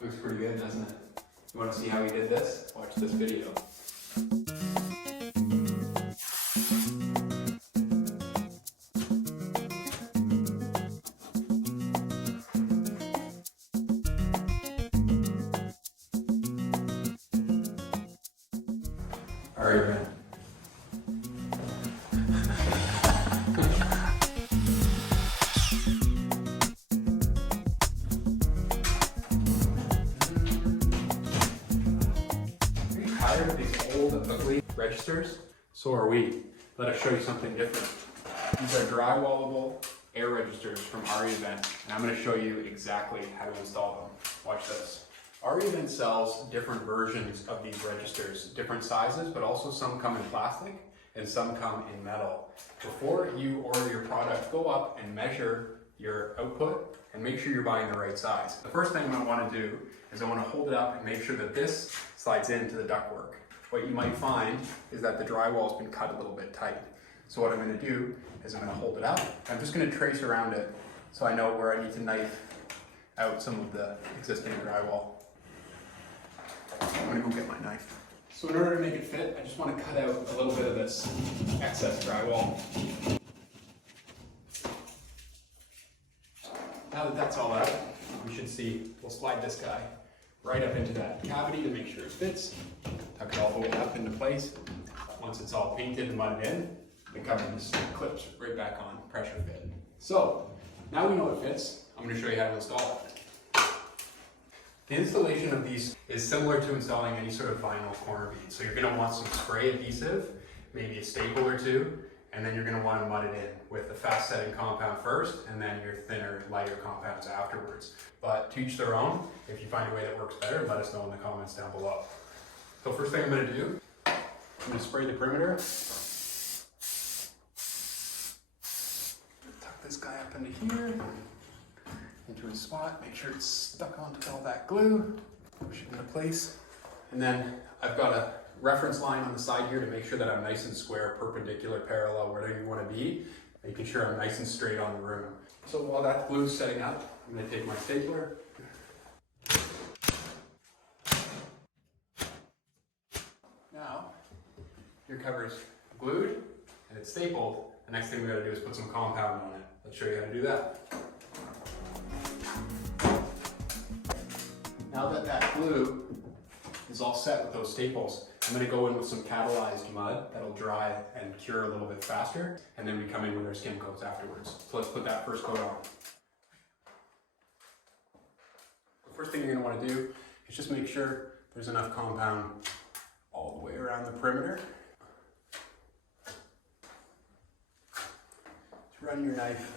Looks pretty good, doesn't it? You want to see how we did this? Watch this video. Aria Vent. Are you tired of these old, ugly registers? So are we. Let us show you something different. These are drywallable air registers from Aria Vent, and I'm going to show you exactly how to install them. Watch this. Aria Vent sells different versions of these registers, different sizes, but also some come in plastic and some come in metal. Before you order your product, go up and measure your output and make sure you're buying the right size. The first thing I want to do is I want to hold it up and make sure that this slides into the ductwork. What you might find is that the drywall has been cut a little bit tight. So what I'm going to do is I'm going to hold it up. I'm just going to trace around it so I know where I need to knife out some of the existing drywall. I'm going to go get my knife. So in order to make it fit, I just want to cut out a little bit of this excess drywall. Now that that's all out, we should see, we'll slide this guy right up into that cavity to make sure it fits. Tuck it all the way up into place. Once it's all painted and mudded in, the cover just clips right back on, pressure fit. So now we know it fits, I'm going to show you how to install it. The installation of these is similar to installing any sort of vinyl corner bead. So you're going to want some spray adhesive, maybe a staple or two, and then you're going to want to mud it in with the fast setting compound first and then your thinner, lighter compounds afterwards. But to each their own. If you find a way that works better, let us know in the comments down below. So first thing I'm going to do, I'm going to spray the perimeter. Tuck this guy up into here. Into a spot, make sure it's stuck onto all that glue, push it into place. And then I've got a reference line on the side here to make sure that I'm nice and square, perpendicular, parallel, wherever you want to be, making sure I'm nice and straight on the room. So while that glue's setting up, I'm going to take my stapler. Now, your cover's glued and it's stapled. The next thing we got to do is put some compound on it. Let's show you how to do that. Now that that glue is all set with those staples, I'm going to go in with some catalyzed mud that'll dry and cure a little bit faster, and then we come in with our skim coats afterwards. So let's put that first coat on. The first thing you're going to want to do is just make sure there's enough compound all the way around the perimeter. Just run your knife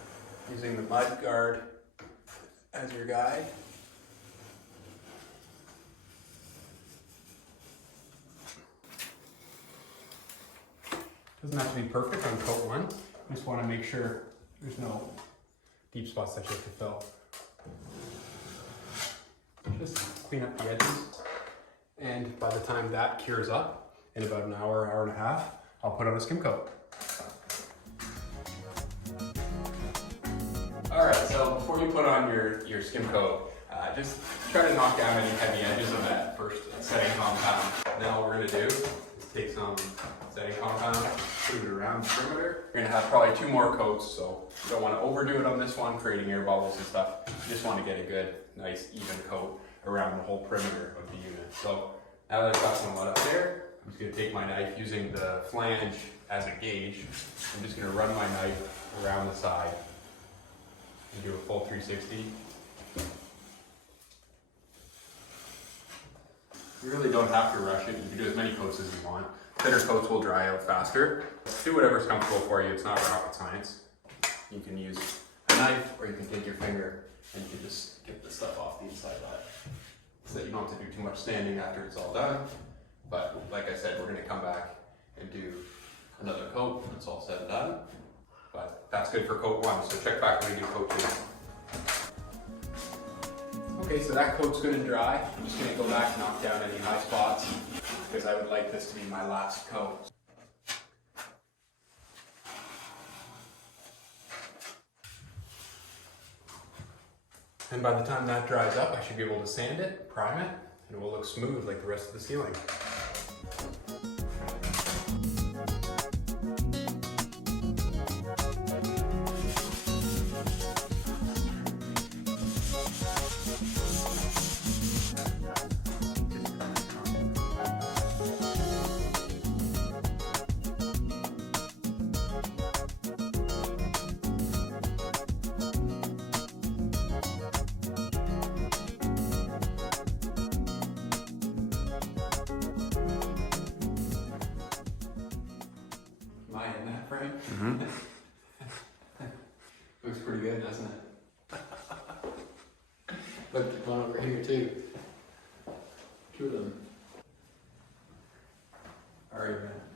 using the mud guard as your guide. Doesn't have to be perfect on coat one. You just want to make sure there's no deep spots that you have to fill. Just clean up the edges. And by the time that cures up, in about an hour, hour and a half, I'll put on a skim coat. All right, so before you put on your skim coat, just try to knock down any heavy edges of that first setting compound. Then all we're going to do is take some setting compound, put it around the perimeter. You're going to have probably 2 more coats, so you don't want to overdo it on this one, creating air bubbles and stuff. You just want to get a good, nice, even coat around the whole perimeter of the unit. So now that I've got some mud up there, I'm just going to take my knife using the flange as a gauge. I'm just going to run my knife around the side and do a full 360. You really don't have to rush it. You can do as many coats as you want. Thinner coats will dry out faster. Do whatever's comfortable for you. It's not rocket science. You can use a knife or you can take your finger and you can just get the stuff off the inside of it. So that you don't have to do too much sanding after it's all done. But like I said, we're going to come back and do another coat when it's all said and done. But that's good for coat 1, so check back when we do coat 2. Okay, so that coat's going to dry. I'm just going to go back and knock down any high spots because I would like this to be my last coat. And by the time that dries up, I should be able to sand it, prime it, and it will look smooth like the rest of the ceiling. Am I in that frame? Mm-hmm. Looks pretty good, doesn't it? Look, there's one over here too. Two of them. Aria Vent.